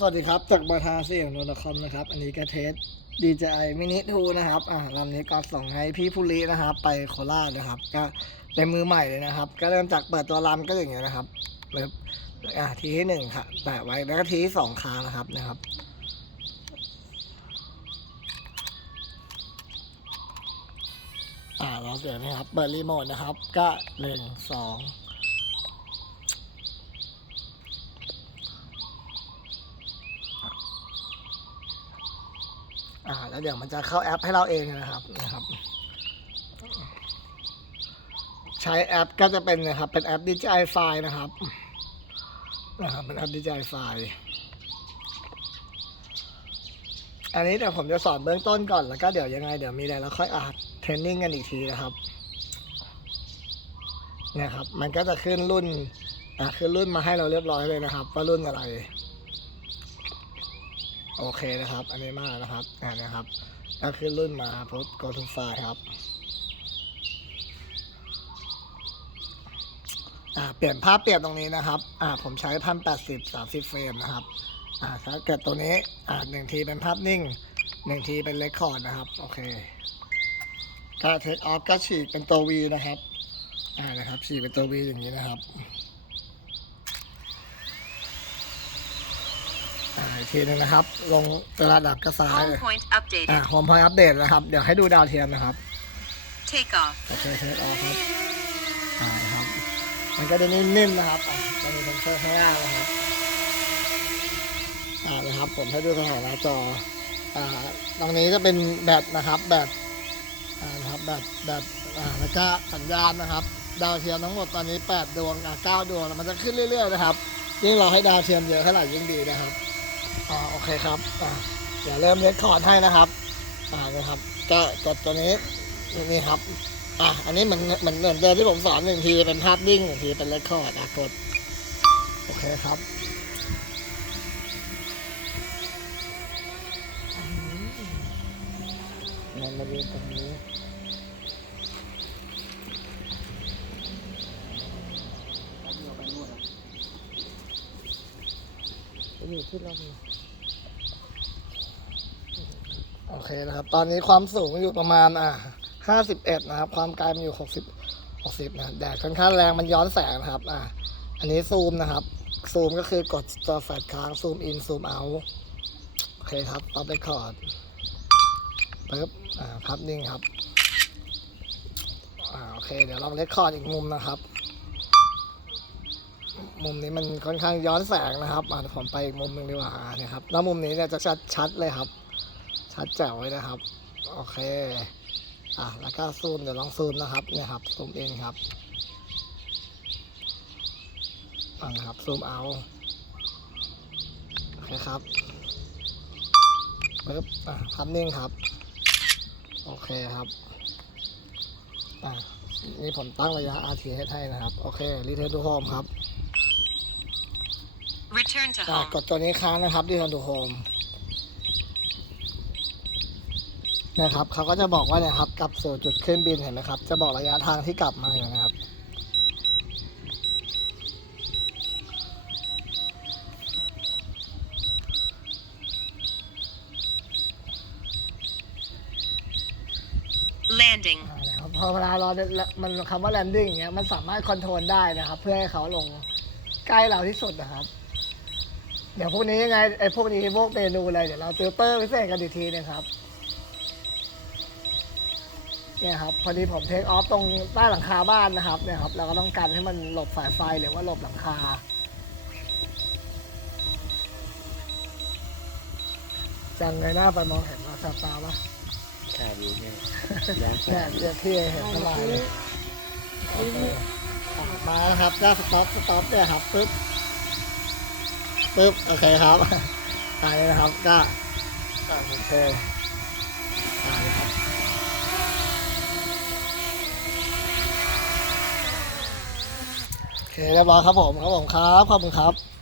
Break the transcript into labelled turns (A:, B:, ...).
A: สวัสดีครับ จากบาทาเสียงโนนคอมนะครับ อันนี้ก็เทส DJI Mini 2 นะครับ อ่าลำนี้ก็ส่งให้พี่ภูรินะครับ ไปโคราชนะครับ ก็เป็นมือใหม่เลยนะครับ ก็เริ่มจากเปิดตัวลำก็อย่างเงี้ยนะครับแบบอ่าทีที่หนึ่งค่ะแตะไว้แล้วก็ทีที่สองคานะครับนะครับอ่าเราเสียนะครับ เปิดรีโมทนะครับ ก็หนึ่งสอง อ่า แล้วเดี๋ยวมันจะเข้าแอปให้เราเองนะครับนะครับ ใช้แอปก็จะเป็นนะครับ เป็นแอป DJI File นะครับนะครับเป็นแอป DJI File อันนี้เดี๋ยวผมจะสอนเบื้องต้นก่อนแล้วก็เดี๋ยวยังไงเดี๋ยวมีอะไรแล้วค่อยอ่านเทรนนิ่งกันอีกทีนะครับนี่ยครับ มันก็จะขึ้นรุ่นอ่าขึ้นรุ่นมาให้เราเรียบร้อยเลยนะครับ ว่ารุ่นอะไร โอเคนะครับ อันนี้มากนะครับอ่านะครับก็ขึ้นรุ่นมาปุ๊บ go to file ครับอ่าเปลี่ยนภาพเปลี่ยนตรงนี้นะครับอ่าผมใช้พันแปดสิบสามสิบเฟรมนะครับอ่าถ้าเกิดตัวนี้อ่าหนึ่งทีเป็นภาพนิ่งหนึ่งทีเป็นเรคคอร์ดนะครับ โอเคก็เทคออฟก็ฉีกเป็นตัว V นะครับอ่านะครับฉีกเป็นตัว V อย่างนี้นะครับ อ่าอีกทีหนึงนะครับ ลงระดับกระสาย
B: Home point
A: อ่า
B: updated.
A: โฮมพอยอัปเดตนะครับ เดี๋ยวให้ดูดาวเทียมนะครับ
B: Take off.
A: โอเคเทสออฟครับอ่านะครับ มันก็จะนิ่มๆนะครับอะจะมีเซนเซอร์ข้างล่างนะครับอ่านะครับ ผมให้ดูสถานะจอ อ่าตรงนี้จะเป็นแบตนะครับ แบต อ่านะครับ แบต แบต อ่า แล้วก็สัญญาณนะครับ ดาวเทียมทั้งหมดตอนนี้ 8 ดวงอ่า9ดวงแล้วมันจะขึ้นเรื่อยๆนะครับ ยิ่งเราให้ดาวเทียมเยอะเท่าไหร่ยิ่งดีนะครับ อ่าโอเคครับอ่าเดี๋ยวเริ่มเลคคอร์ดให้นะครับอ่านะครับก็กดตัวนี้นี่ครับอะอันนี้เหมือนเหมือนเหมือนเดิมที่ผมสอนหนึ่งทีเป็นภาพนิ่งหนึ่งทีเป็นเรคคอร์ดอะกดโอเคครับมันมาดูตรงนี้ อยู่ที่เราโอเคนะครับ ตอนนี้ความสูงอยู่ประมาณอะห้าสิบเอ็ดนะครับ ความไกลมันอยู่หกสิบหกสิบนะแดดค่อนข้างแรงมันย้อนแสงนะครับ อะอันนี้ซูมนะครับ ซูมก็คือกดตัวแฟลชค้างซูมอินซูมเอาโอเคครับปั๊บเรคคอร์ดปึ๊บอ่าพับนิ่งครับอ่าโอเค เดี๋ยวลองเรคคอร์ดอีกมุมนะครับ มุมนี้มันค่อนข้างย้อนแสงนะครับอะผมไปอีกมุมหนึ่งดีกว่าเนี่ยครับแล้วมุมนี้เนี่ยจะชัดชัดเลยครับ ชัดแจ๋วเลยนะครับ โอเคอะแล้วก็ซูมเดี๋ยวลองซูมนะครับเนี่ยครับซูมเองครับอ่านะครับซูมเอาโอเคครับปึ๊บอะภาพนิ่งครับ โอเคครับอะ นี่ผมตั้งระยะ RTS ให้นะครับ โอเครีเทนทูโฮมครับ
B: Return to
A: อะ
B: home.
A: กดตัวนี้ค้างนะครับที่คอนโทรโฮมนะครับเขาก็จะบอกว่าเนี่ยครับกลับสู่จุดขึ้นบินเห็นไหมครับ จะบอกระยะทางที่กลับมาอยู่นะครับ
B: Landing.
A: พอเวลาเรามันคำว่า landing อย่างเงี้ยมันสามารถคอนโทรลได้นะครับ เพื่อให้เขาลงใกล้เราที่สุดนะครับ เดี๋ยวพวกนี้ยังไงไอ้พวกนี้พวกเมนูอะไรเดี๋ยวเราติวเตอร์พิเศษกันอีกทีนึงครับเนี่ยครับพอดีผมเทคออฟตรงใต้หลังคาบ้านนะครับเนี่ยครับเราก็ต้องการให้มันหลบสายไฟหรือว่าหลบหลังคาจังเลยหน้าไปมองเห็นว่าซาตาปะ
C: แค่ดูเนี่ย
A: เนี่ยเดี๋ยวที่เห็นสบายเลยโอเคอะมาแล้วครับก็สต็อปสต็อปเนี่ยครับปึ๊บปึ๊บโอเคครับอันนี้นะครับก็โอเคอ่านะครับโอเคเรียบร้อยครับผมครับผมครับขอบคุณครับ